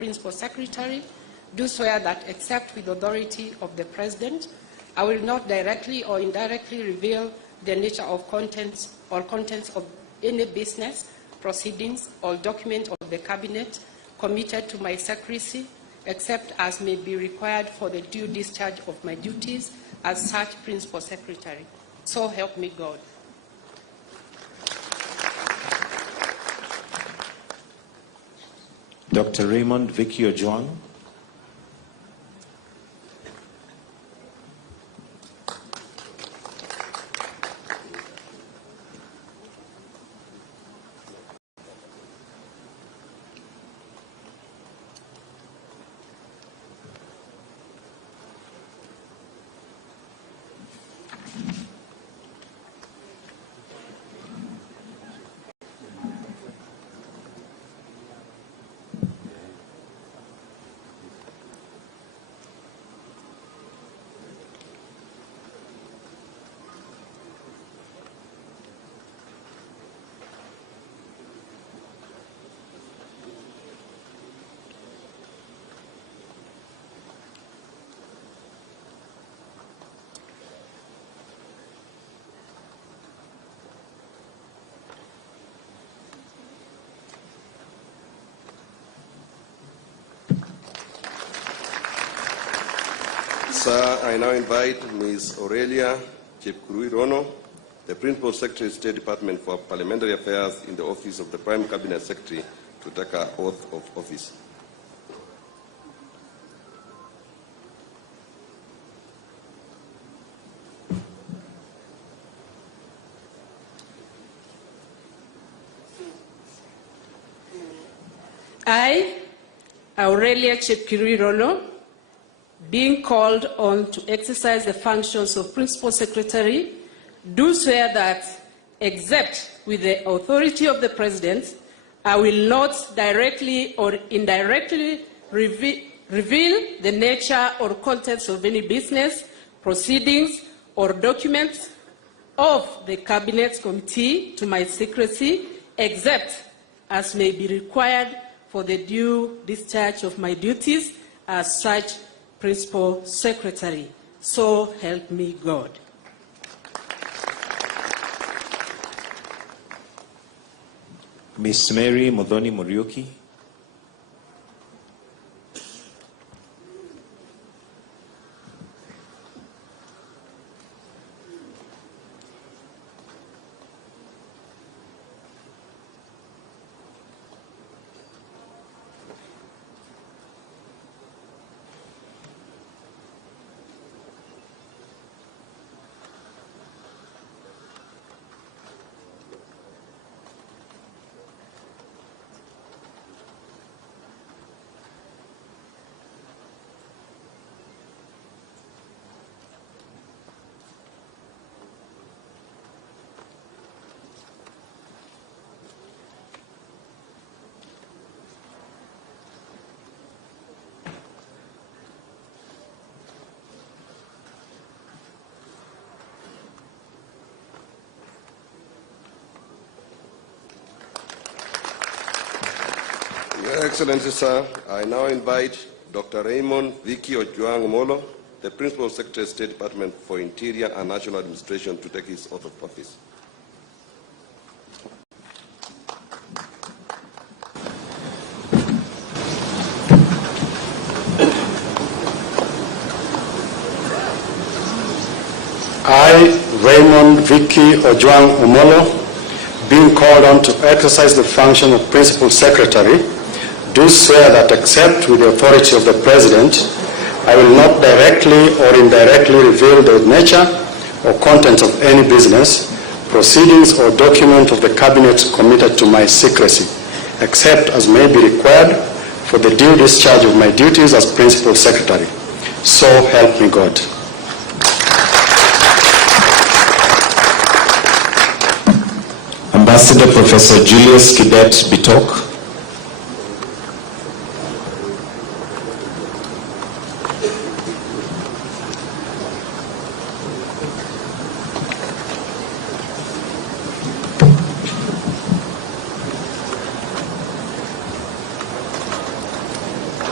Principal Secretary, do swear that, except with authority of the President, I will not directly or indirectly reveal the nature of contents of any business, proceedings, or document of the Cabinet committed to my secrecy, except as may be required for the due discharge of my duties as such Principal Secretary. So help me God. Dr. Raymond Vicky Ojwang. Sir, I now invite Ms. Aurelia Chepkurui-Rono, the Principal Secretary, State Department for Parliamentary Affairs in the Office of the Prime Cabinet Secretary, to take her oath of office. I, Aurelia Chepkurui-Rono, being called on to exercise the functions of Principal Secretary, do swear that, except with the authority of the President, I will not directly or indirectly reveal the nature or contents of any business, proceedings, or documents of the Cabinet Committee to my secrecy, except as may be required for the due discharge of my duties as such Principal Secretary. So help me God. Miss Mary Modoni Muriuki. Your Excellency, sir, I now invite Dr. Raymond Vicky Ojwang Omolo, the Principal Secretary, State Department for Interior and National Administration, to take his oath of office. I, Raymond Vicky Ojwang Omolo, being called on to exercise the function of Principal Secretary, do swear that, except with the authority of the President, I will not directly or indirectly reveal the nature or contents of any business, proceedings, or document of the Cabinet committed to my secrecy, except as may be required for the due discharge of my duties as Principal Secretary. So help me God. Ambassador Professor Julius Kibet Bitok.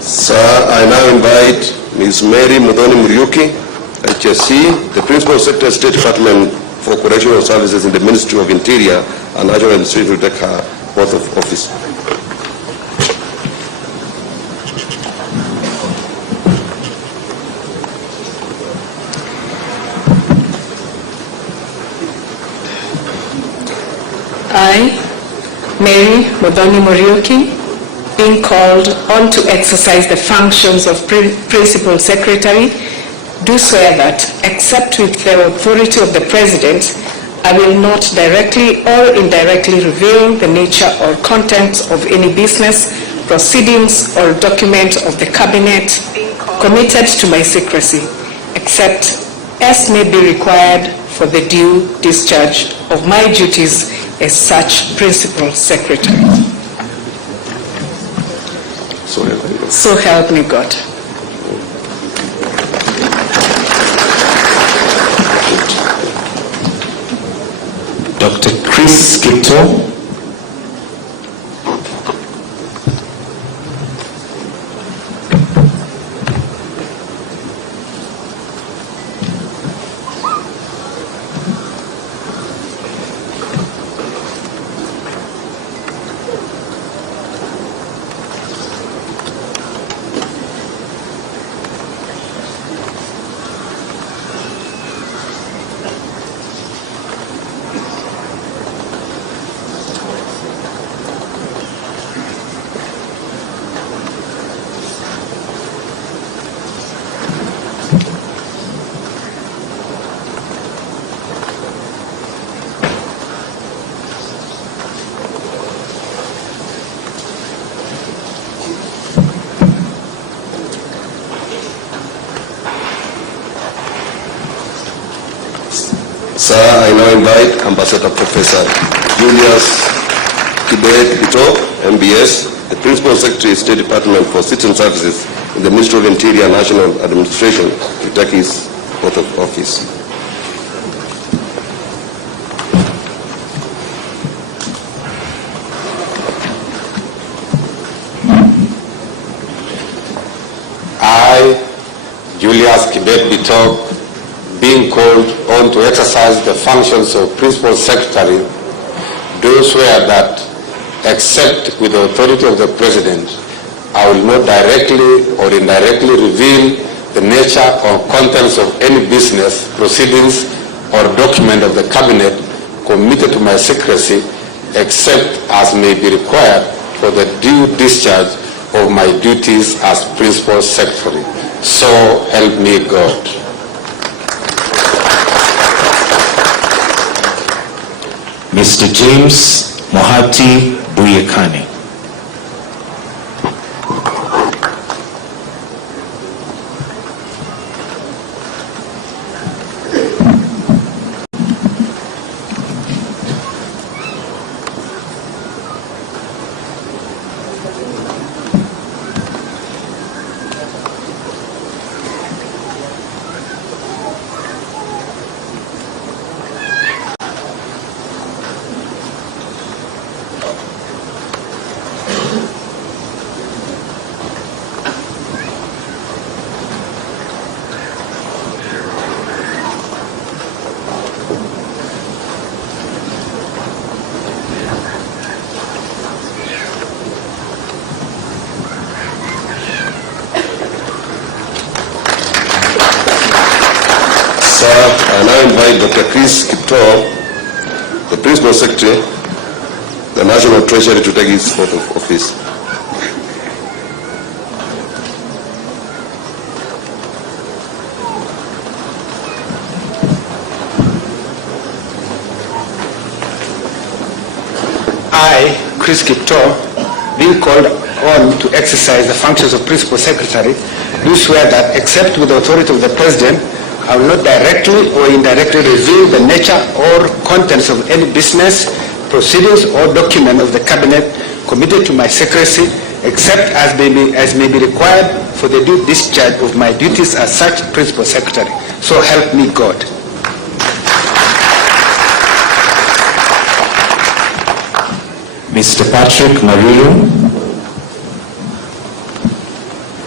Sir, I now invite Ms. Mary Mudhoni Muriuki, HSC, the Principal Secretary, State Department for Correctional Services in the Ministry of Interior and National Administration to take her oath of office. I, Mary Mudhoni Muriuki, being called on to exercise the functions of Principal Secretary, do swear that, except with the authority of the President, I will not directly or indirectly reveal the nature or contents of any business, proceedings, or document of the Cabinet committed to my secrecy, except as may be required for the due discharge of my duties as such Principal Secretary. So help me God. Dr. Chris Kipto. Sir, I now invite Ambassador Professor Julius Kibet-Bito, MBS, the Principal Secretary, State Department for Citizen Services in the Ministry of Interior and National Administration, to take his oath of office. I, Julius Kibet-Bito, being called on to exercise the functions of Principal Secretary, do swear that, except with the authority of the President, I will not directly or indirectly reveal the nature or contents of any business, proceedings, or document of the Cabinet committed to my secrecy, except as may be required for the due discharge of my duties as Principal Secretary. So help me God. Mr. James Mohati Buyekane. Sir, I now invite Dr. Chris Kipto, the Principal Secretary, the National Treasury, to take his oath of office. I, Chris Kipto, being called on to exercise the functions of Principal Secretary, do swear that, except with the authority of the President, I will not directly or indirectly reveal the nature or contents of any business, proceedings, or document of the Cabinet committed to my secrecy, except as may be required for the due discharge of my duties as such Principal Secretary. So help me God. Mr. Patrick Marulu.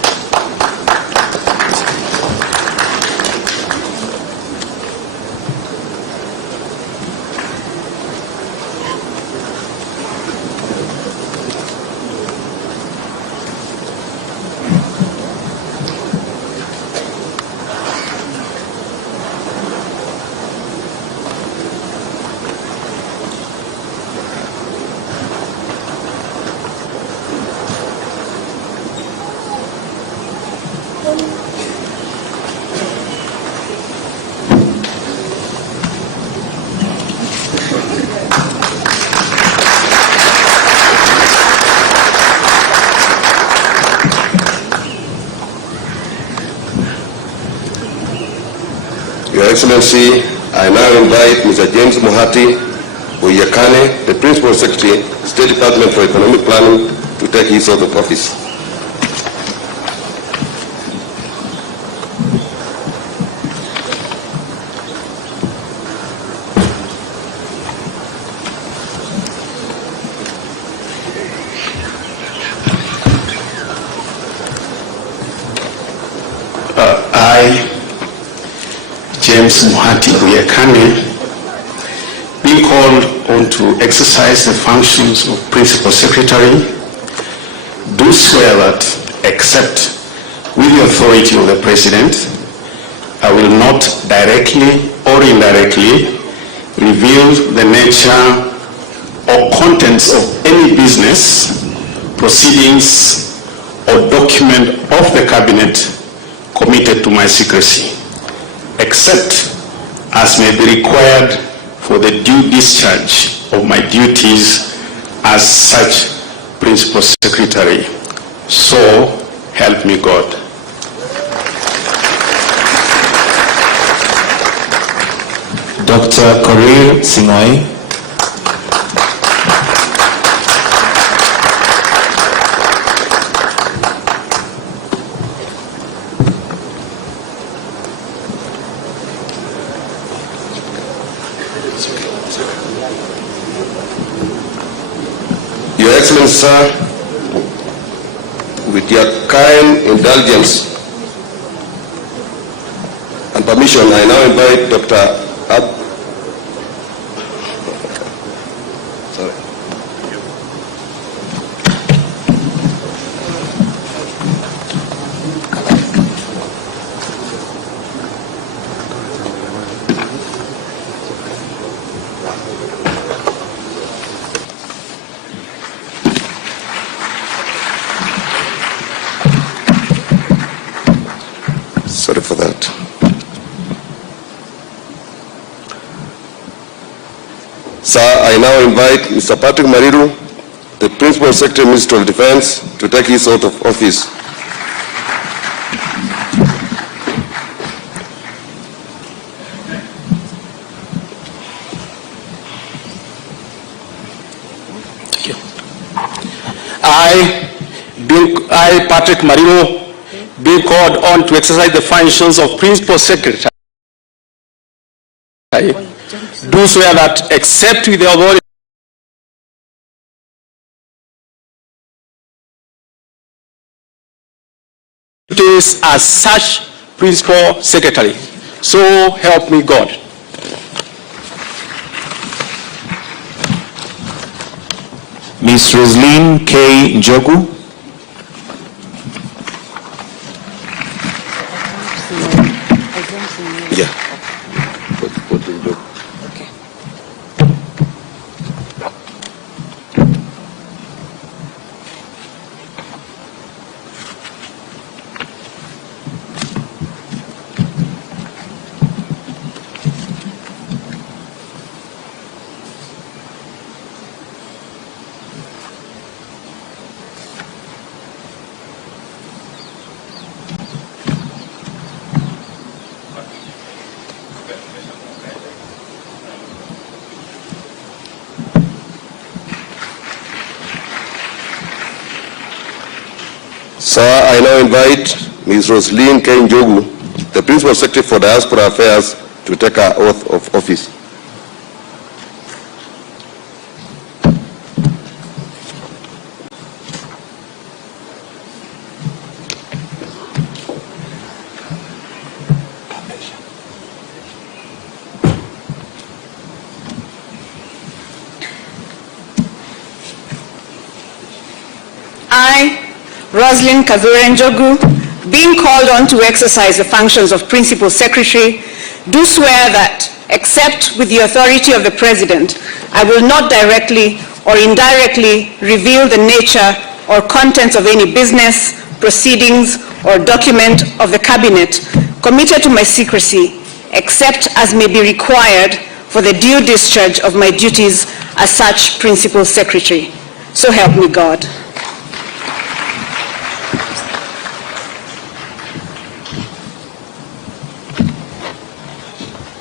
Excellency, I now invite Mr. James Mohati Buyekane, the Principal Secretary, State Department for Economic Planning, to take his oath of office. I, James Mohati Buyekane, being called on to exercise the functions of Principal Secretary, do swear that, except with the authority of the President, I will not directly or indirectly reveal the nature or contents of any business, proceedings, or document of the Cabinet committed to my secrecy, except as may be required for the due discharge of my duties as such Principal Secretary. So help me God. Dr. Korir Sing'oei. Your Excellency, sir, with your kind indulgence and permission, I now invite Dr. Sorry for that. Sir, I now invite Mr. Patrick Mariru, the Principal Secretary, Ministry of Defense, to take his oath of office. Thank you. I, Patrick Mariru, being called on to exercise the functions of Principal Secretary, do swear that, except with the authority as such Principal Secretary, so help me God. Ms. Roslyn K. Njogu. Yeah. Sir, I now invite Ms. Roslyn K. Njogu, the Principal Secretary for Diaspora Affairs, to take her oath of office. I, Roslyn Kadhure Njogu, being called on to exercise the functions of Principal Secretary, do swear that, except with the authority of the President, I will not directly or indirectly reveal the nature or contents of any business, proceedings, or document of the Cabinet committed to my secrecy, except as may be required for the due discharge of my duties as such Principal Secretary. So help me God.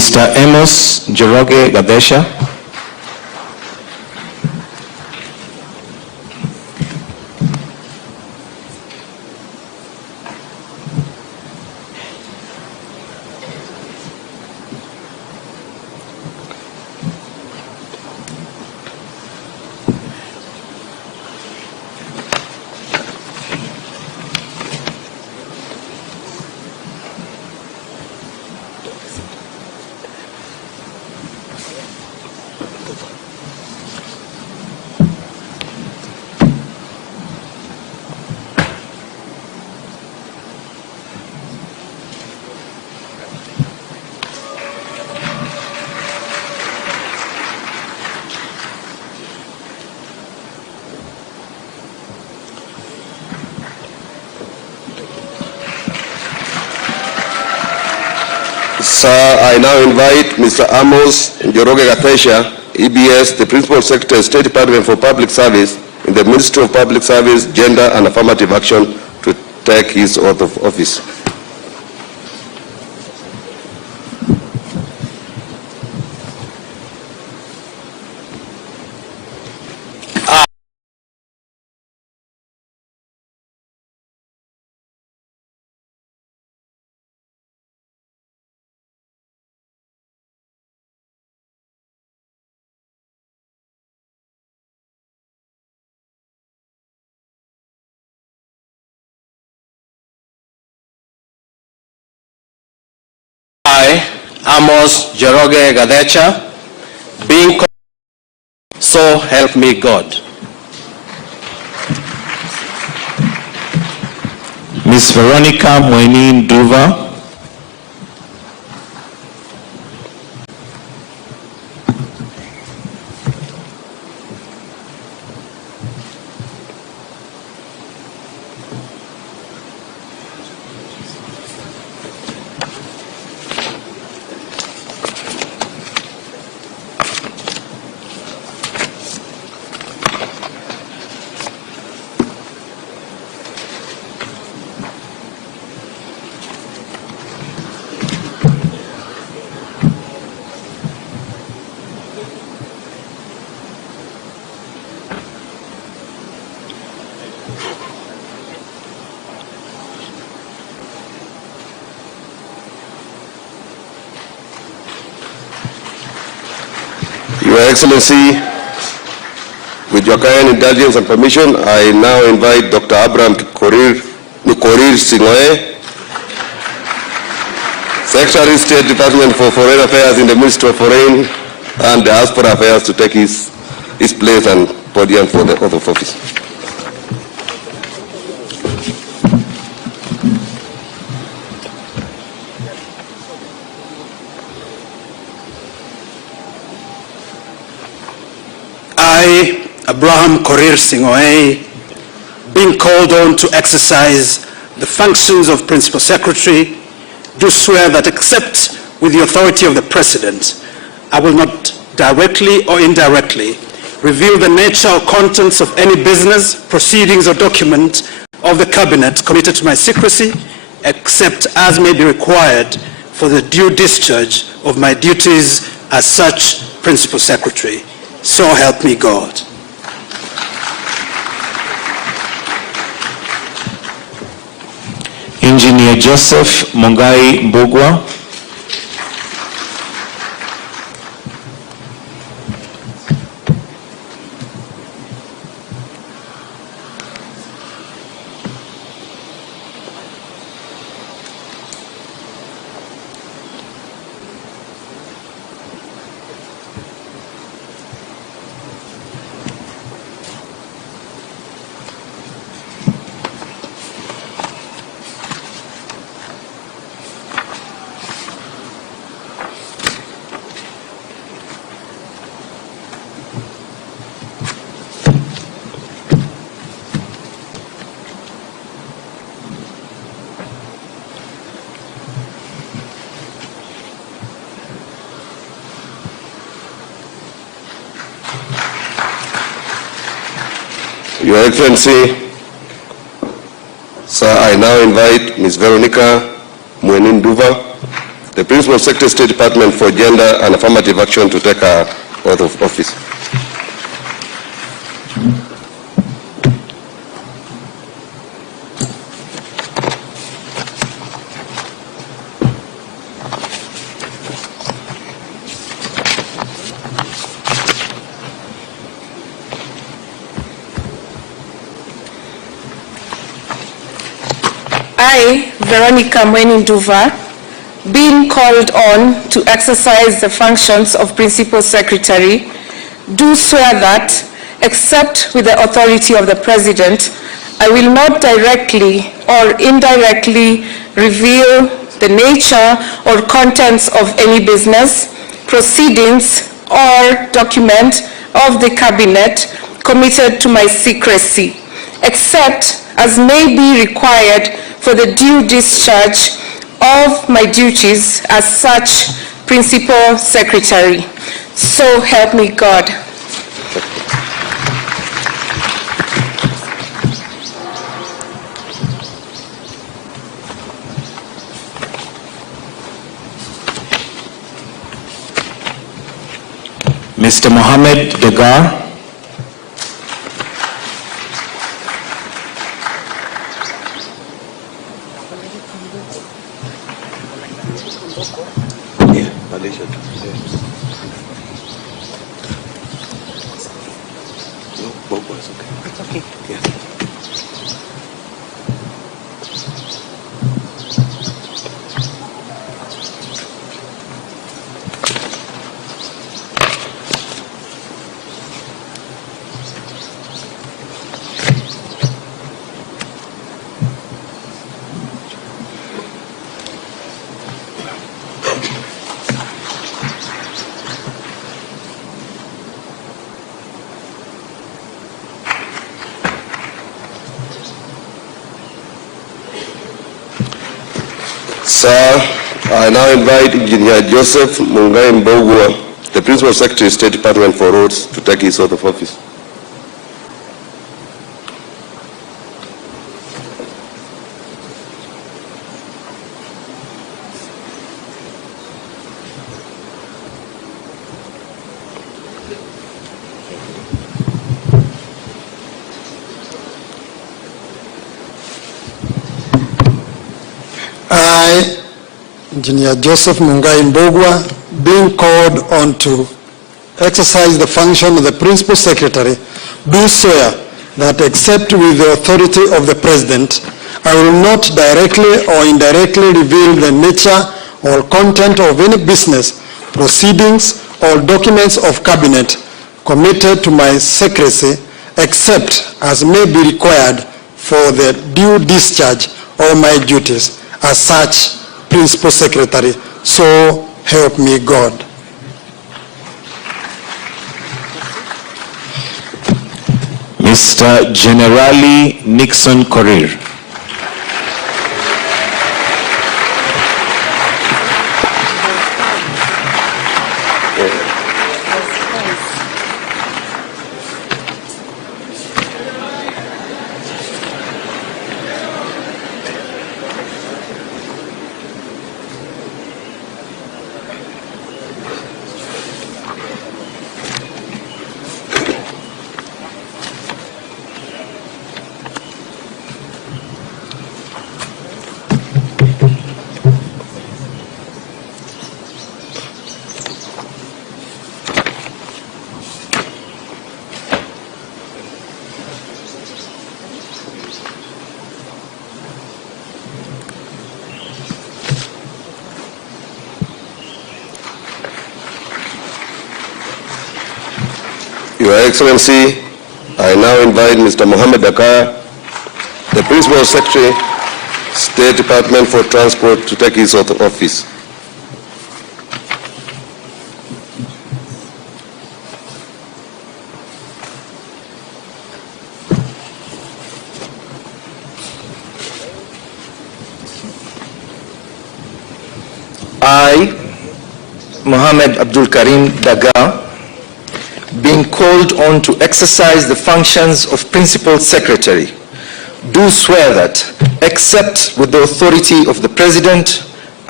Mr. Amos Njoroge Gadesha. Sir, I now invite Mr. Amos Njoroge Gadesha, EBS, the Principal Secretary, State Department for Public Service in the Ministry of Public Service, Gender and Affirmative Action, to take his oath of office. I, Amos Njoroge Gadesha, being called, so help me God. Ms. Veronica Mweni Duva. Your Excellency, with your kind indulgence and permission, I now invite Dr. Abraham Korir Singoe, Secretary, State Department for Foreign Affairs in the Ministry of Foreign and Diaspora Affairs, to take his place and podium for the oath of office. I, Abraham Korir Singoe, being called on to exercise the functions of Principal Secretary, do swear that except with the authority of the President, I will not directly or indirectly reveal the nature or contents of any business, proceedings or document of the Cabinet committed to my secrecy, except as may be required for the due discharge of my duties as such Principal Secretary. So help me God. Engineer Joseph Mongai Mbugwa. Your Excellency, sir, I now invite Ms. Veronica Mweni Duva, the Principal Secretary, State Department for Gender and Affirmative Action, to take her oath of office. I, Veronica Mweni-Nduva, being called on to exercise the functions of Principal Secretary, do swear that, except with the authority of the President, I will not directly or indirectly reveal the nature or contents of any business, proceedings, or document of the Cabinet committed to my secrecy, except as may be required for the due discharge of my duties as such Principal Secretary. So help me God. Mr. Mohammed Dagar. Sir, I now invite Engineer Joseph Mungai Mbogwa, the Principal Secretary, State Department for Roads, to take his oath of office. I, Engineer Joseph Mungai Mbogwa, being called on to exercise the function of the Principal Secretary, do swear that except with the authority of the President, I will not directly or indirectly reveal the nature or content of any business, proceedings, or documents of Cabinet committed to my secrecy, except as may be required for the due discharge of my duties as such Principal Secretary. So help me God. Mr. Generali Nixon Korir. Your Excellency, I now invite Mr. Mohammed Dagar, the Principal Secretary, State Department for Transport, to take his oath of office. I, Mohammed Abdul Karim Dagar, being called on to exercise the functions of Principal Secretary, do swear that, except with the authority of the President,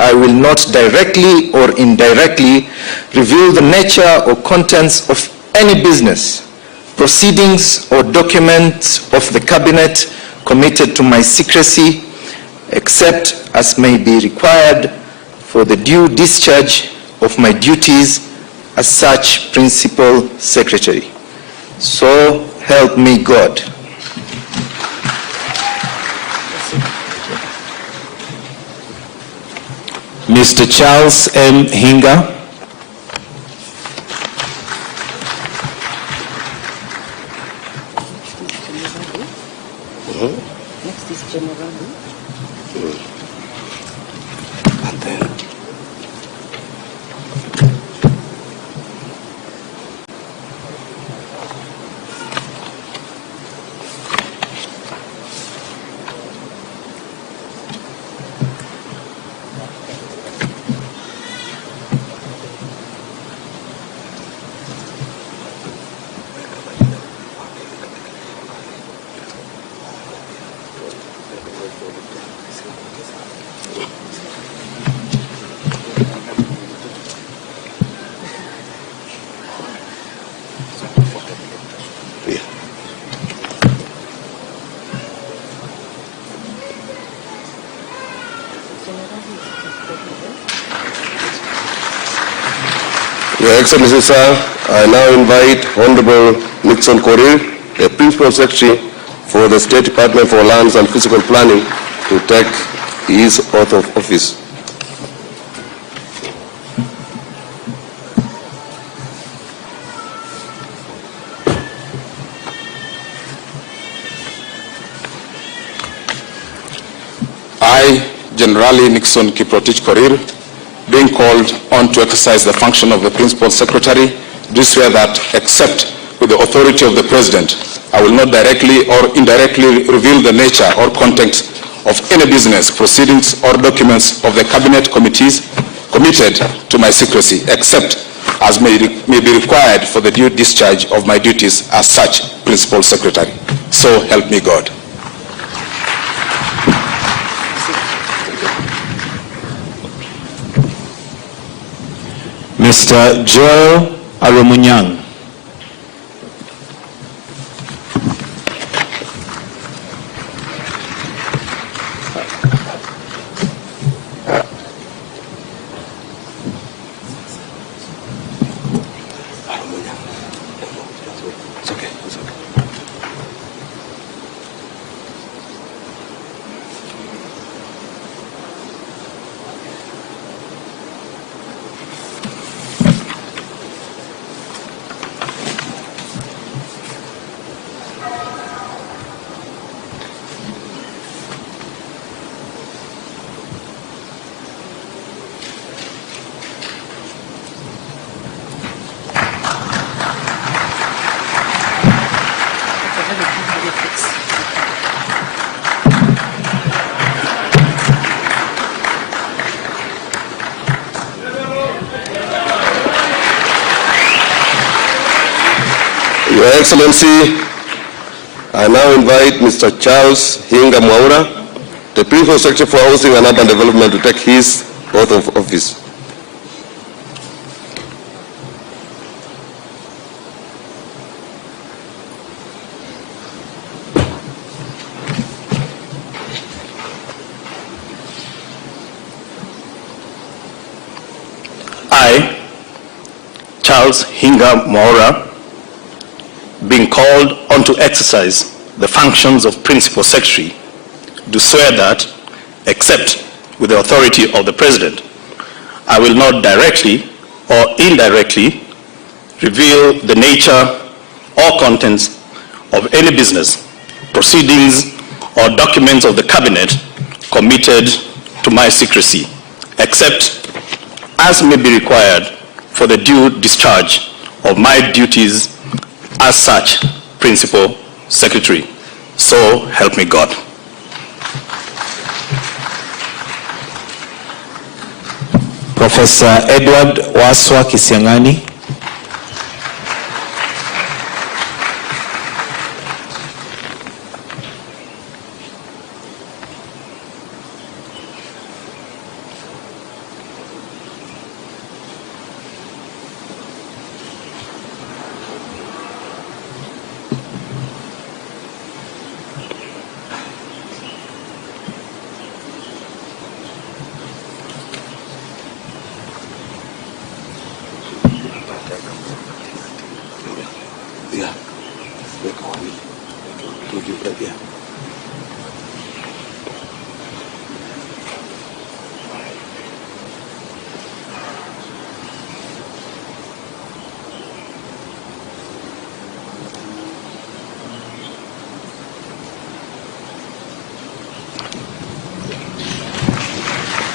I will not directly or indirectly reveal the nature or contents of any business, proceedings or documents of the cabinet committed to my secrecy, except as may be required for the due discharge of my duties as such principal secretary. So help me God. Mr. Charles M. Hinga. Next is General. Your Excellency, sir, I now invite Honorable Nixon Korir, the Principal Secretary for the State Department for Lands and Physical Planning, to take his oath of office. I, Generally Nixon Kiprotich Korir, being called on to exercise the function of the Principal Secretary, do swear that, except with the authority of the President, I will not directly or indirectly reveal the nature or content of any business, proceedings, or documents of the Cabinet committees committed to my secrecy, except as may be required for the due discharge of my duties as such Principal Secretary. So help me God. Mr. Joel Arumunyang. Your Excellency, I now invite Mr. Charles Hinga Mwaura, the Principal Secretary for Housing and Urban Development, to take his oath of office. I, Charles Hinga Mwaura, being called on to exercise the functions of Principal Secretary, do swear that, except with the authority of the President, I will not directly or indirectly reveal the nature or contents of any business, proceedings, or documents of the Cabinet committed to my secrecy, except as may be required for the due discharge of my duties as such Principal Secretary. So help me God. Professor Edward Waswa Kisiangani.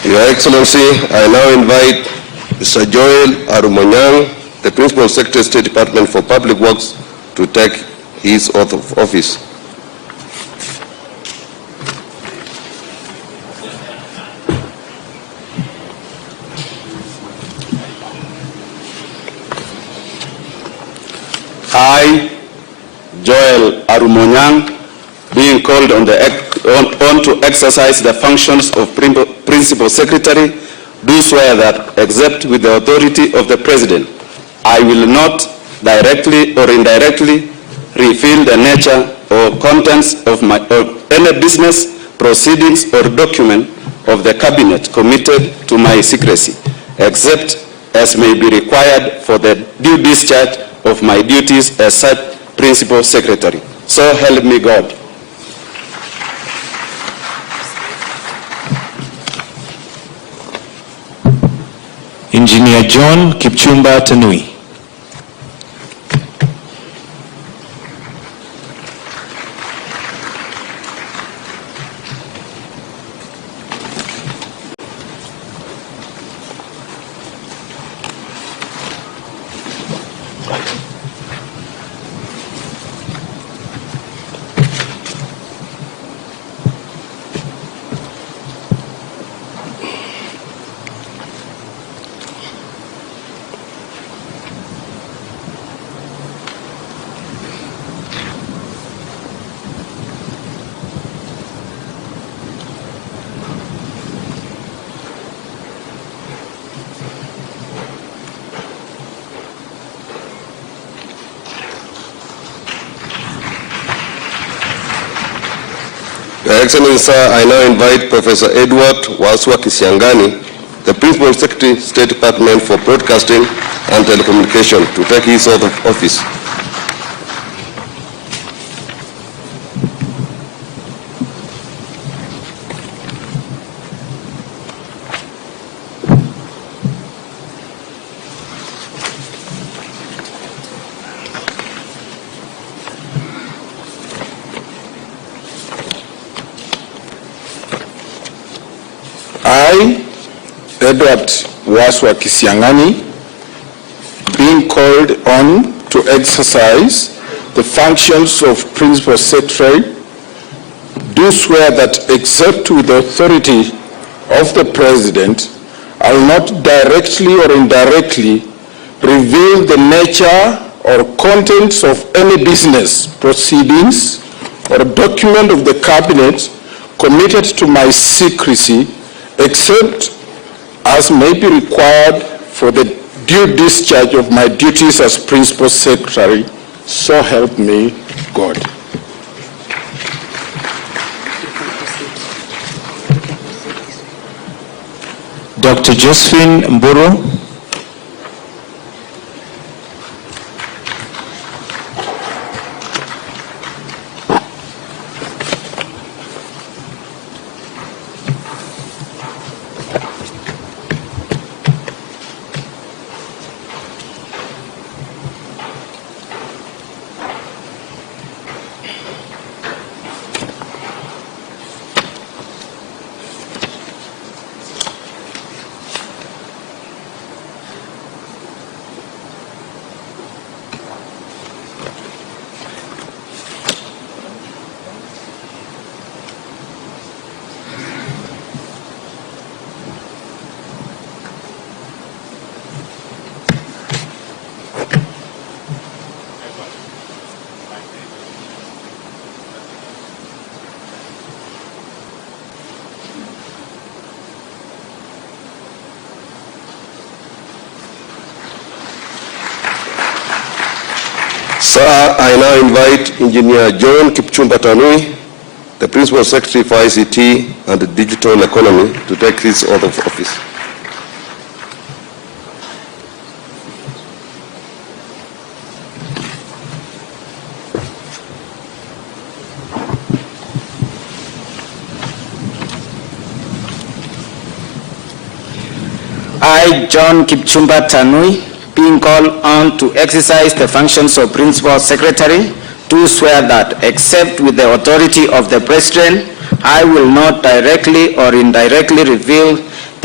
Your Excellency, I now invite Mr. Joel Arumonyang, the Principal Secretary, State Department for Public Works, to take his oath of office. I, Joel Arumonyang, being called on to exercise the functions of Principal Secretary, do swear that, except with the authority of the President, I will not directly or indirectly reveal the nature or contents of any business, proceedings, or document of the Cabinet committed to my secrecy, except as may be required for the due discharge of my duties as such Principal Secretary. So help me God. Engineer John Kipchumba Tanui. Your Excellency, sir, I now invite Professor Edward Waswa Kisiangani, the Principal Secretary, State Department for Broadcasting and Telecommunication, to take his oath of office. I, Edward Waswa Kisiangani, being called on to exercise the functions of Principal Secretary, do swear that, except with the authority of the President, I will not directly or indirectly reveal the nature or contents of any business, proceedings, or document of the Cabinet committed to my secrecy, except as may be required for the due discharge of my duties as Principal Secretary. So help me God. Dr. Josephine Mburu. Sir, I now invite Engineer John Kipchumba Tanui, the Principal Secretary for ICT and the Digital Economy, to take his oath of office. I, John Kipchumba Tanui, being called on to exercise the functions of Principal Secretary, do swear that, except with the authority of the President, I will not directly or indirectly reveal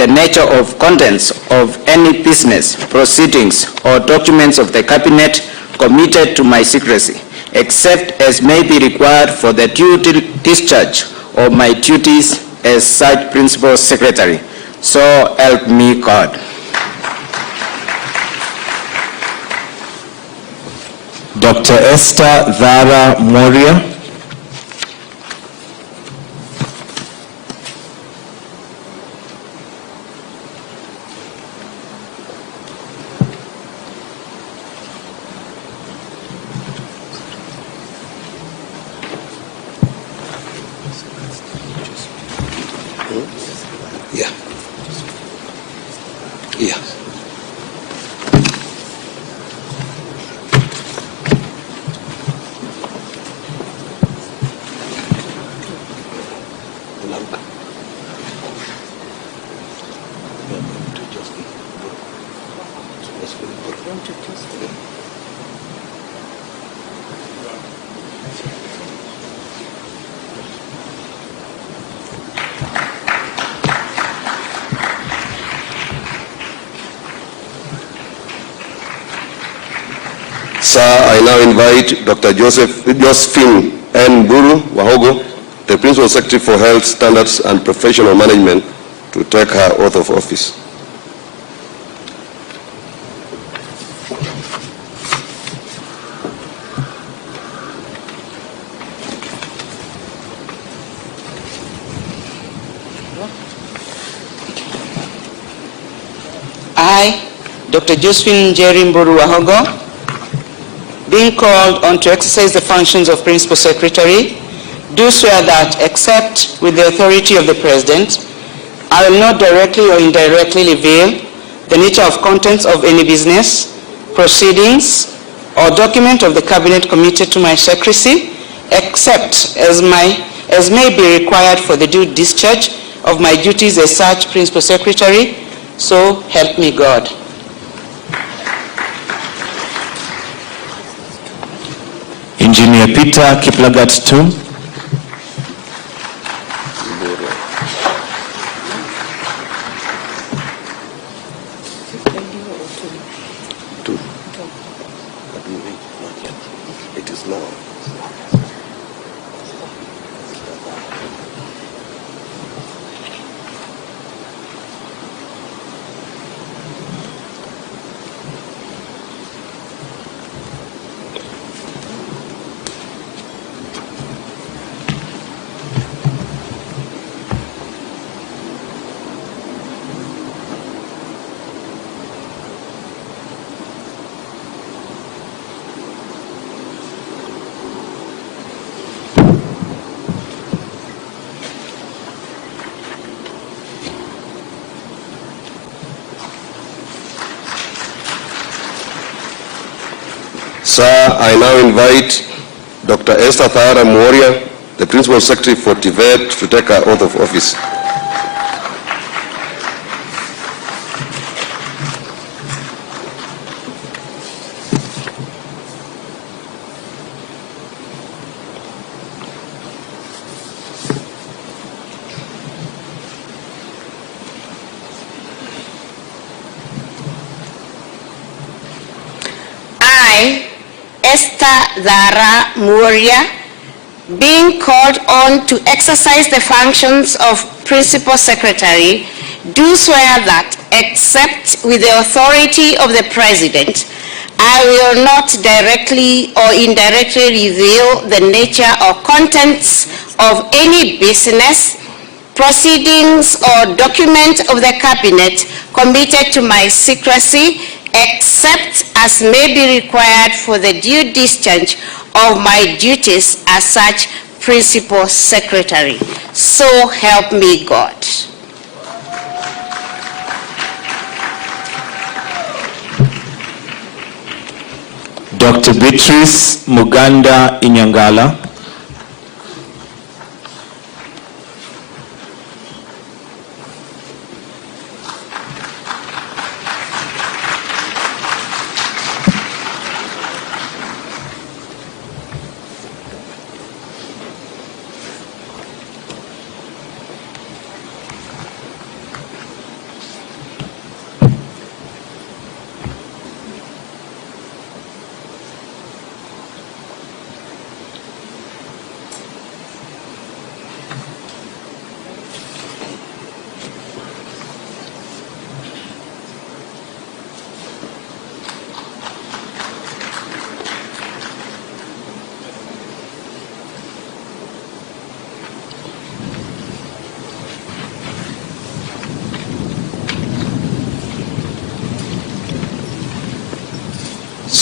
the nature of contents of any business, proceedings, or documents of the cabinet committed to my secrecy, except as may be required for the due discharge of my duties as such principal secretary. So help me God. Dr. Esther Dhara Moria. Sir, I now invite Dr. Josephine N. Mburu Wahogo, the Principal Secretary for Health Standards and Professional Management, to take her oath of office. I, Dr. Josephine Jerry Mburu Wahogo, being called on to exercise the functions of Principal Secretary, do swear that, except with the authority of the President, I will not directly or indirectly reveal the nature of contents of any business, proceedings, or document of the Cabinet committed to my secrecy, except as may be required for the due discharge of my duties as such Principal Secretary. So help me God. Engineer Peter Kiplagat Tum. It is now. Sir, I now invite Dr. Esther Dhara Moria, the Principal Secretary for TVET, to take her oath of office. I, Esther Dhara Moria, being called on to exercise the functions of Principal Secretary, do swear that, except with the authority of the President, I will not directly or indirectly reveal the nature or contents of any business, proceedings, or document of the Cabinet committed to my secrecy, except as may be required for the due discharge of my duties as such Principal Secretary. So help me God. Dr. Beatrice Muganda Inyangala.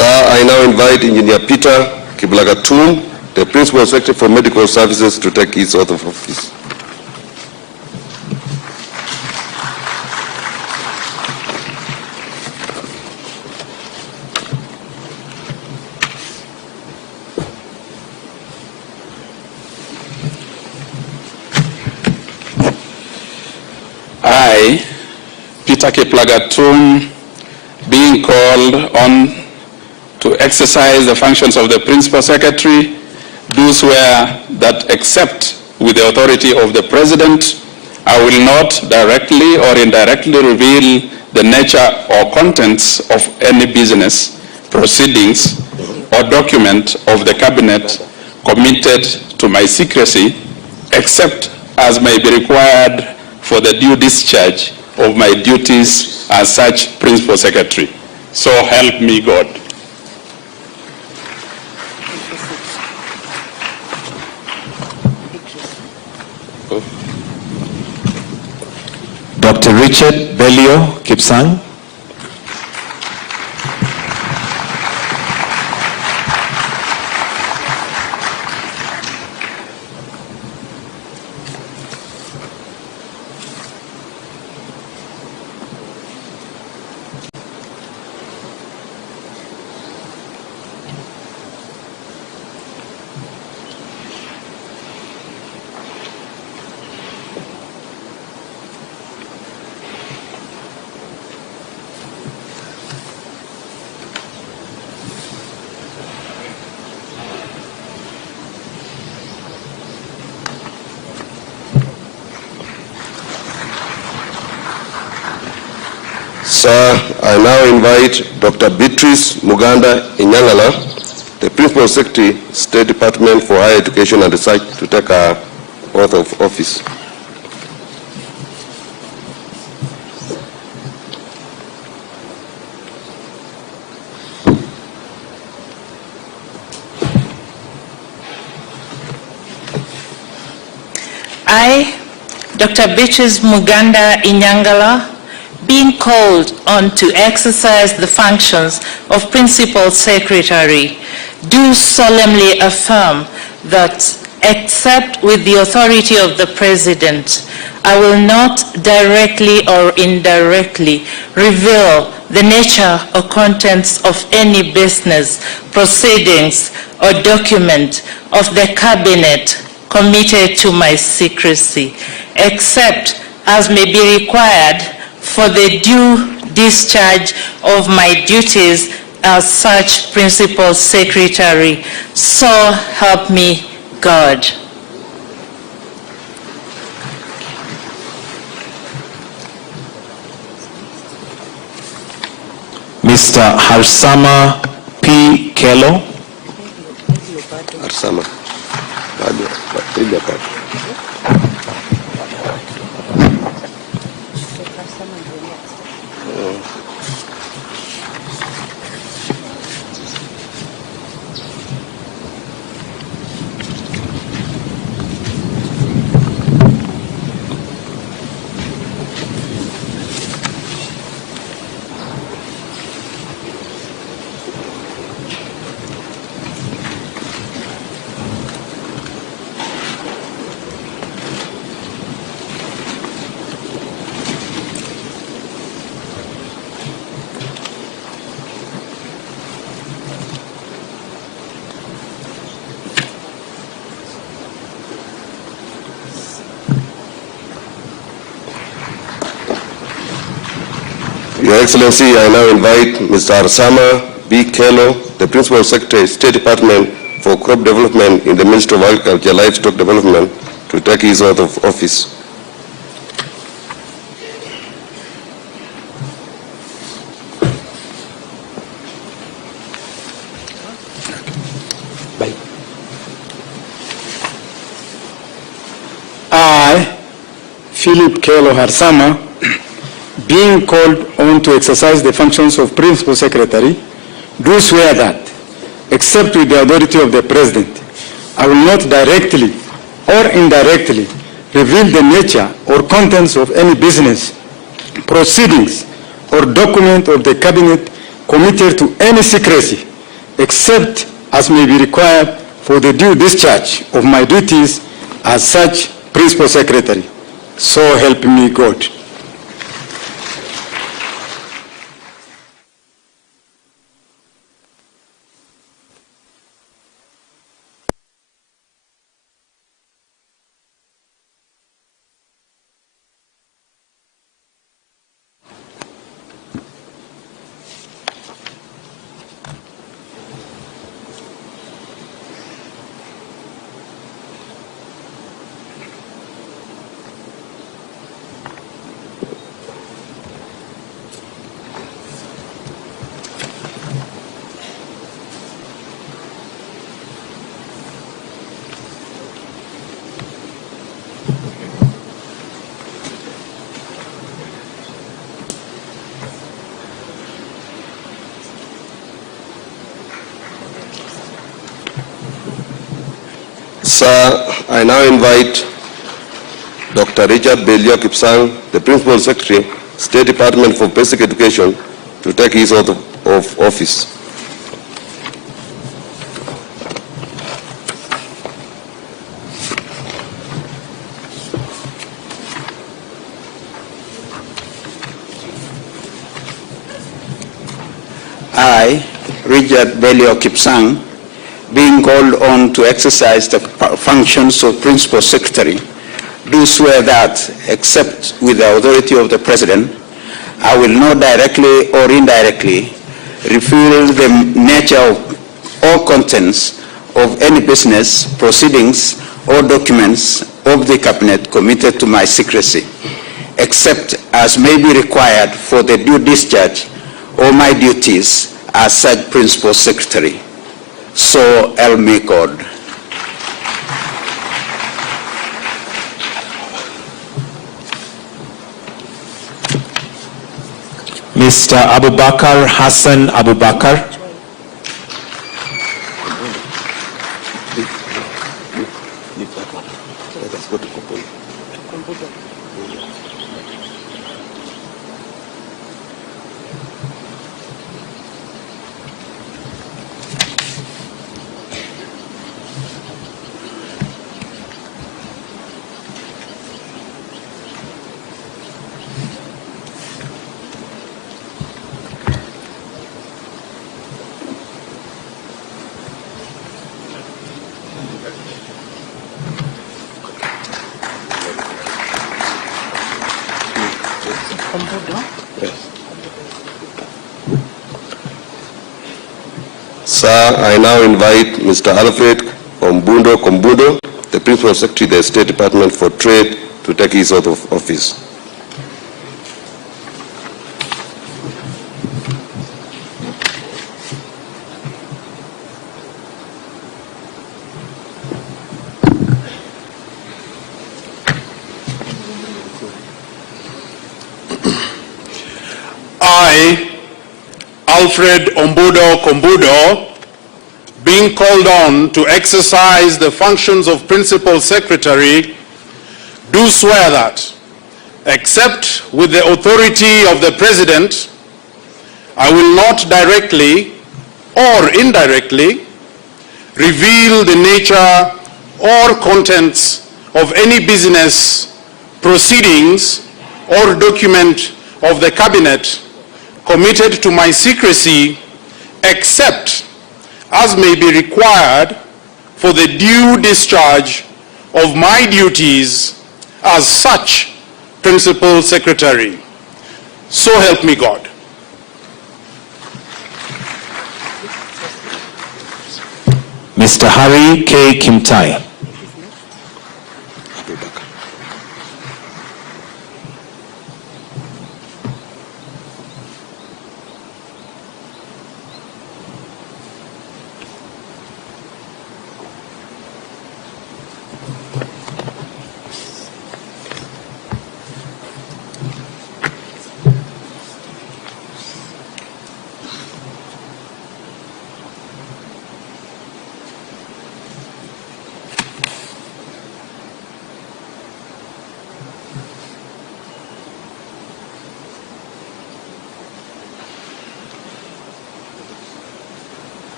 Sir, I now invite Engineer Peter Kiplagat-Tum, the Principal Secretary for Medical Services, to take his oath of office. I, Peter Kiplagat-Tum, being called on to exercise the functions of the Principal Secretary, do swear that except with the authority of the President, I will not directly or indirectly reveal the nature or contents of any business, proceedings, or document of the Cabinet committed to my secrecy, except as may be required for the due discharge of my duties as such Principal Secretary. So help me God. Dr. Richard Belio Kipsang. Sir, I now invite Dr. Beatrice Muganda Inyangala, the Principal Secretary, State Department for Higher Education and Research, to take her oath of office. I, Dr. Beatrice Muganda Inyangala, being called on to exercise the functions of Principal Secretary, do solemnly affirm that, except with the authority of the President, I will not directly or indirectly reveal the nature or contents of any business, proceedings, or document of the Cabinet committed to my secrecy, except as may be required for the due discharge of my duties as such Principal Secretary. So help me God. Mr. Harsama P. Kelo. Harsama. Your Excellency, I now invite Mr. Harsama B. Kelo, the Principal Secretary, State Department for Crop Development in the Ministry of Agriculture, Livestock Development, to take his oath of office. I, Philip Kelo Harsama, being called on to exercise the functions of Principal Secretary, do swear that, except with the authority of the President, I will not directly or indirectly reveal the nature or contents of any business, proceedings, or document of the Cabinet committed to any secrecy, except as may be required for the due discharge of my duties as such Principal Secretary. So help me God. Sir, I now invite Dr. Richard Belio Kipsang, the Principal Secretary, State Department for Basic Education, to take his oath of office. I, Richard Belio Kipsang, being called on to exercise the functions of Principal Secretary, do swear that, except with the authority of the President, I will not directly or indirectly reveal the nature of or contents of any business, proceedings, or documents of the Cabinet committed to my secrecy, except as may be required for the due discharge of my duties as such Principal Secretary. So help me God. Mr. Abubakar Hassan Abubakar. Sir, I now invite Mr. Alfred Kombundo, the Principal Secretary, the State Department for Trade, to take his oath of office. I, Alfred Kombudo, being called on to exercise the functions of Principal Secretary, do swear that, except with the authority of the President, I will not directly or indirectly reveal the nature or contents of any business, proceedings, or document of the Cabinet committed to my secrecy, except as may be required for the due discharge of my duties as such Principal Secretary. So help me God. Mr. Harry K. Kimtai.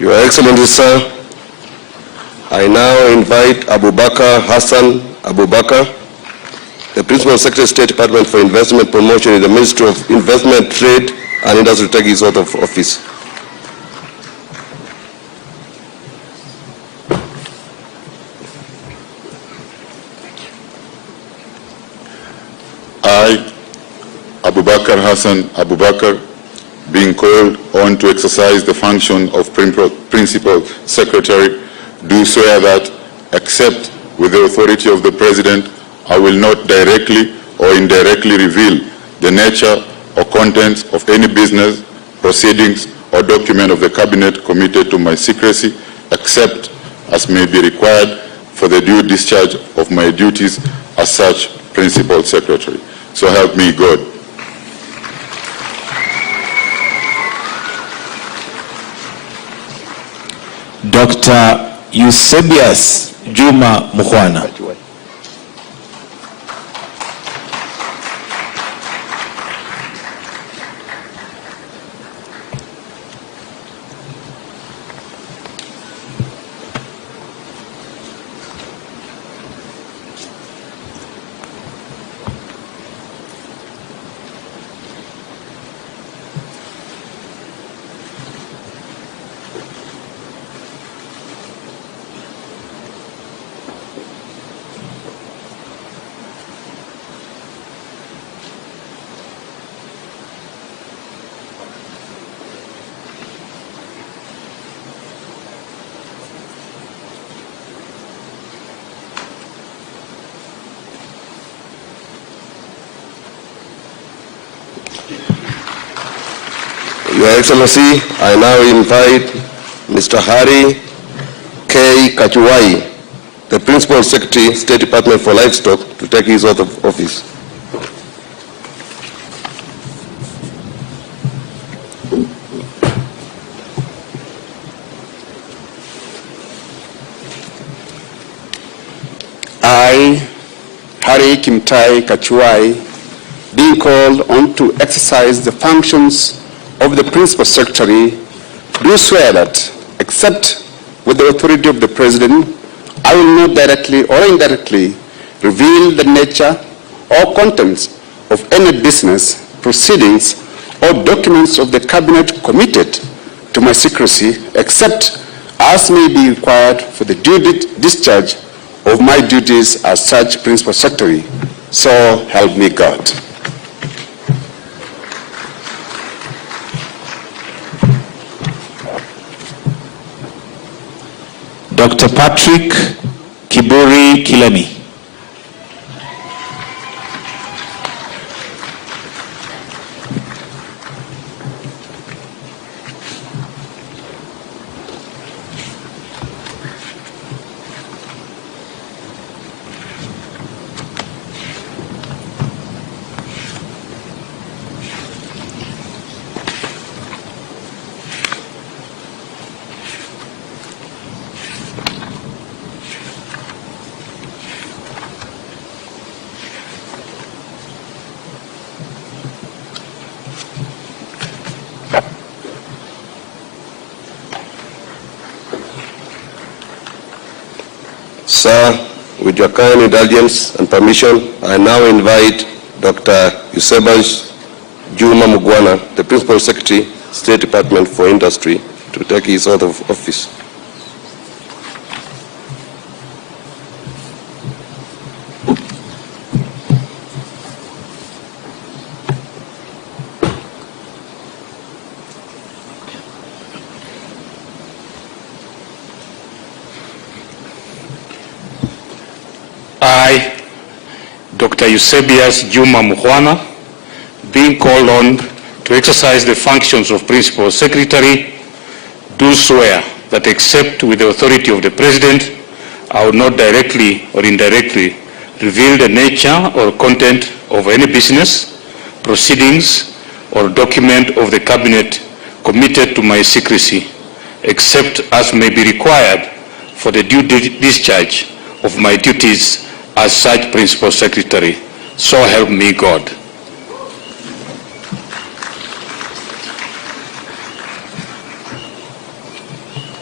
Your Excellency, sir, I now invite Abubakar Hassan Abubakar, the Principal Secretary, State Department for Investment Promotion in the Ministry of Investment, Trade and Industry, to take his oath of office. I, Abubakar Hassan Abubakar, being called on to exercise the function of Principal Secretary, do swear that, except with the authority of the President, I will not directly or indirectly reveal the nature or contents of any business, proceedings, or document of the Cabinet committed to my secrecy, except as may be required for the due discharge of my duties as such Principal Secretary. So help me God. Dr. Eusebius Juma Mukhwana. Your Excellency, I now invite Mr. Hari K. Kachuwai, the Principal Secretary, State Department for Livestock, to take his oath of office. I, Hari Kimtai Kachuwai, being called on to exercise the functions of the Principal Secretary, do swear that, except with the authority of the President, I will not directly or indirectly reveal the nature or contents of any business, proceedings, or documents of the Cabinet committed to my secrecy, except as may be required for the due discharge of my duties as such Principal Secretary. So help me God. Dr. Patrick Kiburi Kilemi. Sir, with your kind indulgence and permission, I now invite Dr. Eusebius Juma Mukhwana, the Principal Secretary, State Department for Industry, to take his oath of office. I, Dr. Eusebius Juma Mukhwana, being called on to exercise the functions of Principal Secretary, do swear that, except with the authority of the President, I will not directly or indirectly reveal the nature or content of any business, proceedings, or document of the Cabinet committed to my secrecy, except as may be required for the due discharge of my duties as such Principal Secretary. So help me God.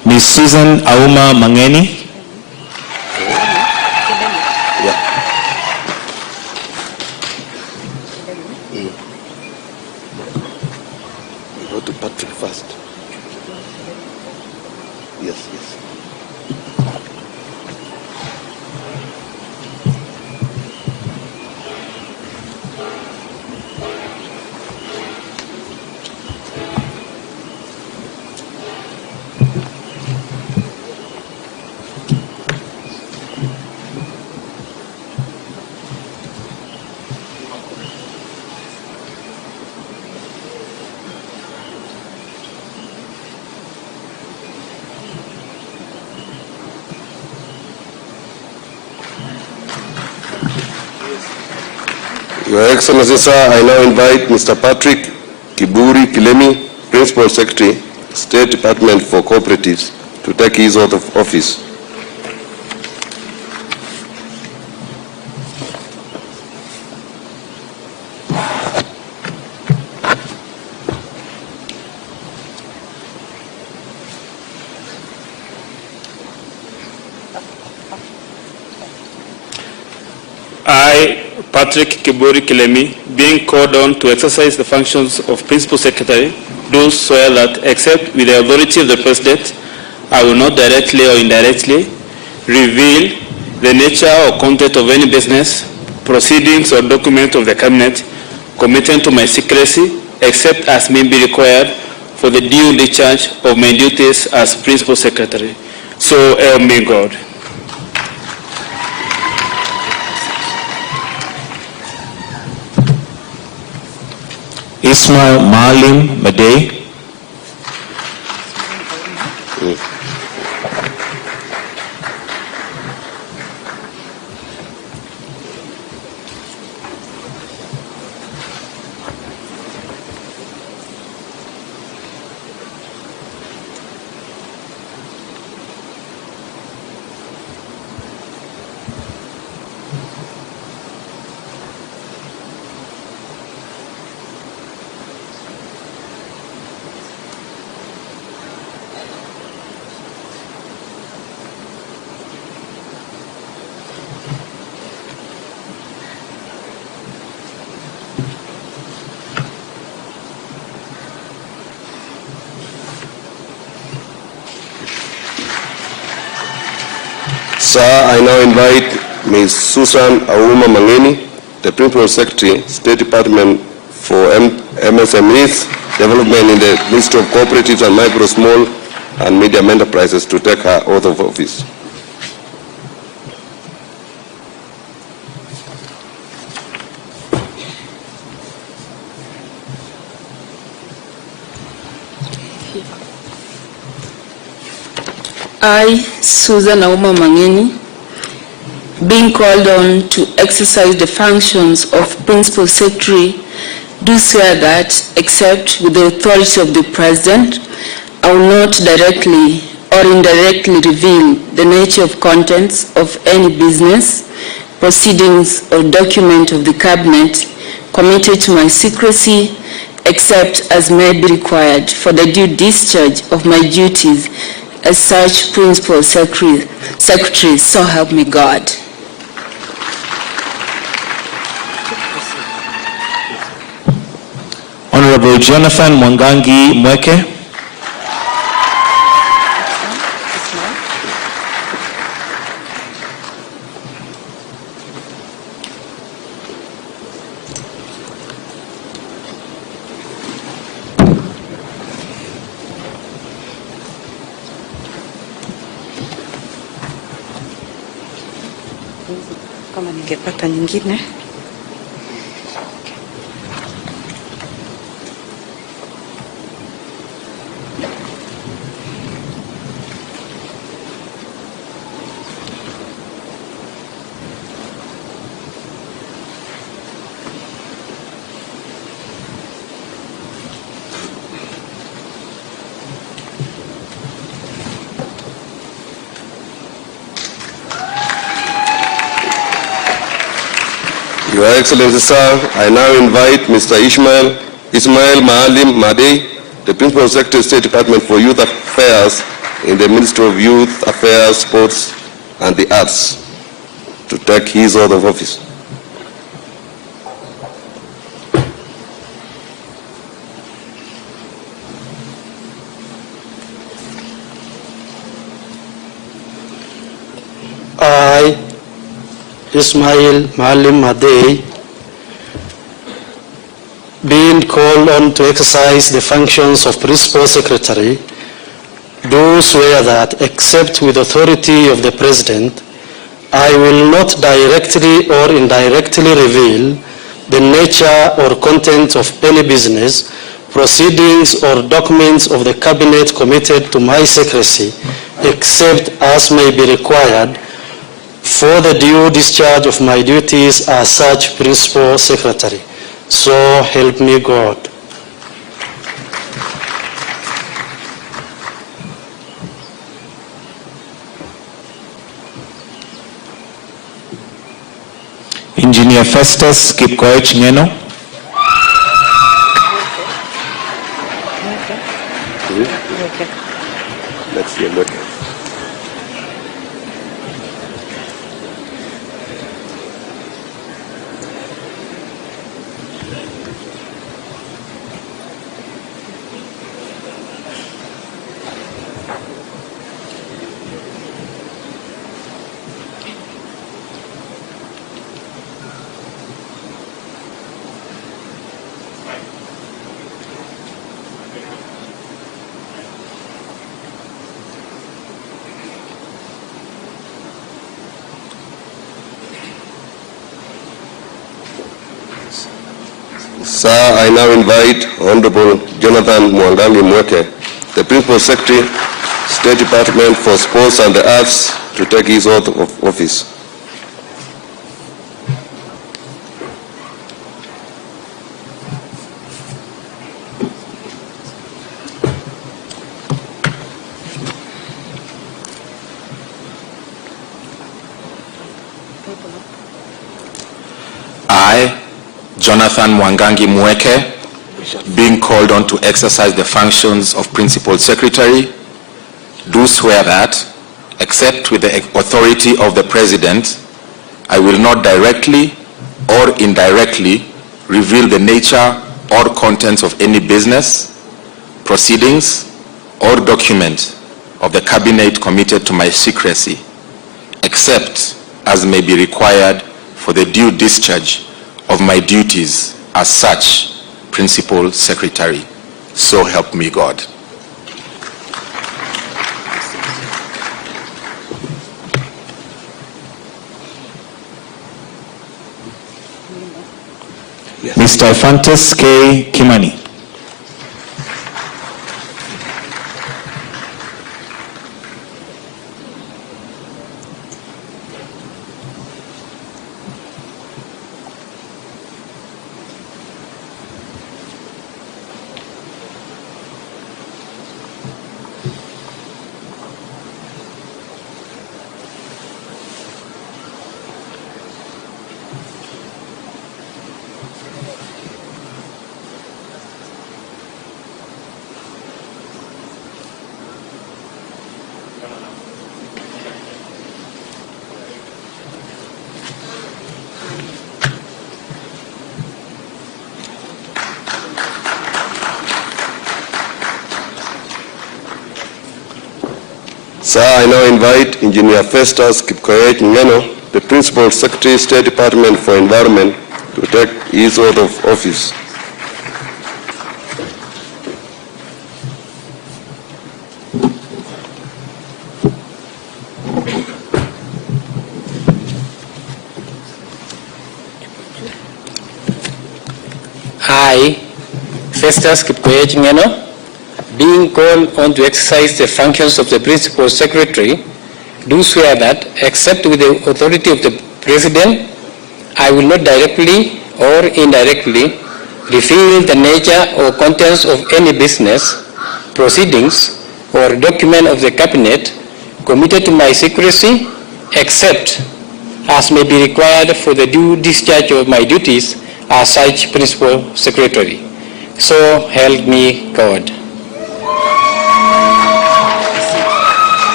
Ms. Susan Auma Mangeni. Go to Patrick first. Yes, yes. Your Excellency, sir, I now invite Mr. Patrick Kiburi Kilemi, Principal Secretary, State Department for Cooperatives, to take his oath of office. I, Patrick Kiburi Kilemi, being called on to exercise the functions of Principal Secretary, do swear that, except with the authority of the President, I will not directly or indirectly reveal the nature or content of any business, proceedings or document of the Cabinet committed to my secrecy, except as may be required for the due discharge of my duties as Principal Secretary. So help me God. Ismail Maalim Madei. Sir, I now invite Ms. Susan Auma Mangeni, the Principal Secretary, State Department for MSMEs, Development in the Ministry of Cooperatives and Micro, Small and Medium Enterprises, to take her oath of office. I, Susan Auma Mangeni, being called on to exercise the functions of Principal Secretary, do swear that, except with the authority of the President, I will not directly or indirectly reveal the nature of contents of any business, proceedings or document of the Cabinet committed to my secrecy, except as may be required for the due discharge of my duties as such Principal Secretary, so help me God. Honorable Jonathan Mwangangi Mweke. Kama ningepata nyingine. Your Excellency, sir, I now invite Mr. Ismail Maalim Madei, the Principal Secretary, State Department for Youth Affairs, in the Ministry of Youth Affairs, Sports and the Arts to take his oath of office. I, Ismail Maalim Madei, being called on to exercise the functions of Principal Secretary, do swear that, except with authority of the President, I will not directly or indirectly reveal the nature or content of any business, proceedings or documents of the Cabinet committed to my secrecy, except as may be required for the due discharge of my duties as such Principal Secretary. So help me God. Engineer Festus Kipkoech Ngeno. Let's see. Look. Sir, I now invite Honorable Jonathan Mwangangi Mweke, the Principal Secretary, State Department for Sports and the Arts, to take his oath of office. I, Jonathan Mwangangi Mweke, being called on to exercise the functions of Principal Secretary, do swear that, except with the authority of the President, I will not directly or indirectly reveal the nature or contents of any business, proceedings, or document of the Cabinet committed to my secrecy, except as may be required for the due discharge of my duties as such Principal Secretary. So help me God. Mr. Fantas K. Kimani. Sir, I now invite Engineer Festus Kipkoech Ngeno, the Principal Secretary, State Department for Environment, to take his oath of office. I, Festus Kipkoech Ngeno, being called on to exercise the functions of the Principal Secretary, do swear that, except with the authority of the President, I will not directly or indirectly reveal the nature or contents of any business, proceedings, or document of the Cabinet committed to my secrecy, except as may be required for the due discharge of my duties as such Principal Secretary. So help me God.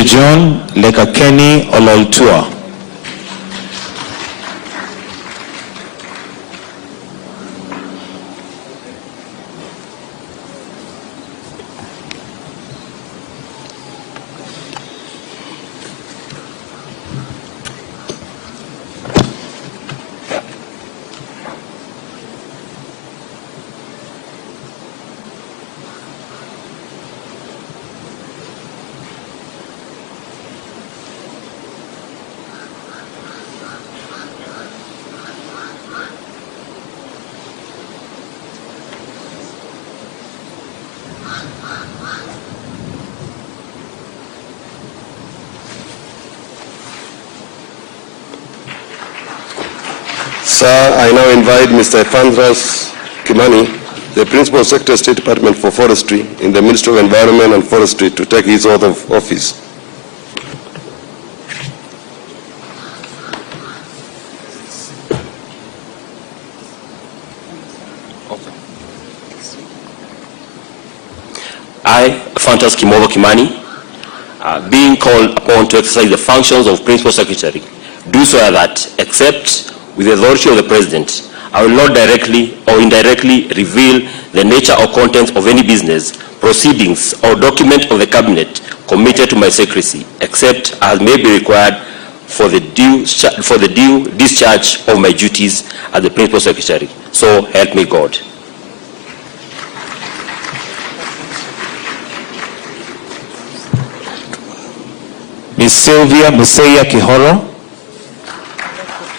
Mr. John Lekakeni Ololtua. Sir, I now invite Mr. Ephandras Kimani, the Principal Secretary, State Department for Forestry in the Ministry of Environment and Forestry, to take his oath of office. I, Ephandras Kimobo Kimani, being called upon to exercise the functions of Principal Secretary, do swear that, except with the authority of the President, I will not directly or indirectly reveal the nature or contents of any business, proceedings, or document of the Cabinet committed to my secrecy, except as may be required for the due discharge of my duties as the Principal Secretary. So help me God. Ms. Sylvia Museya Kihoro.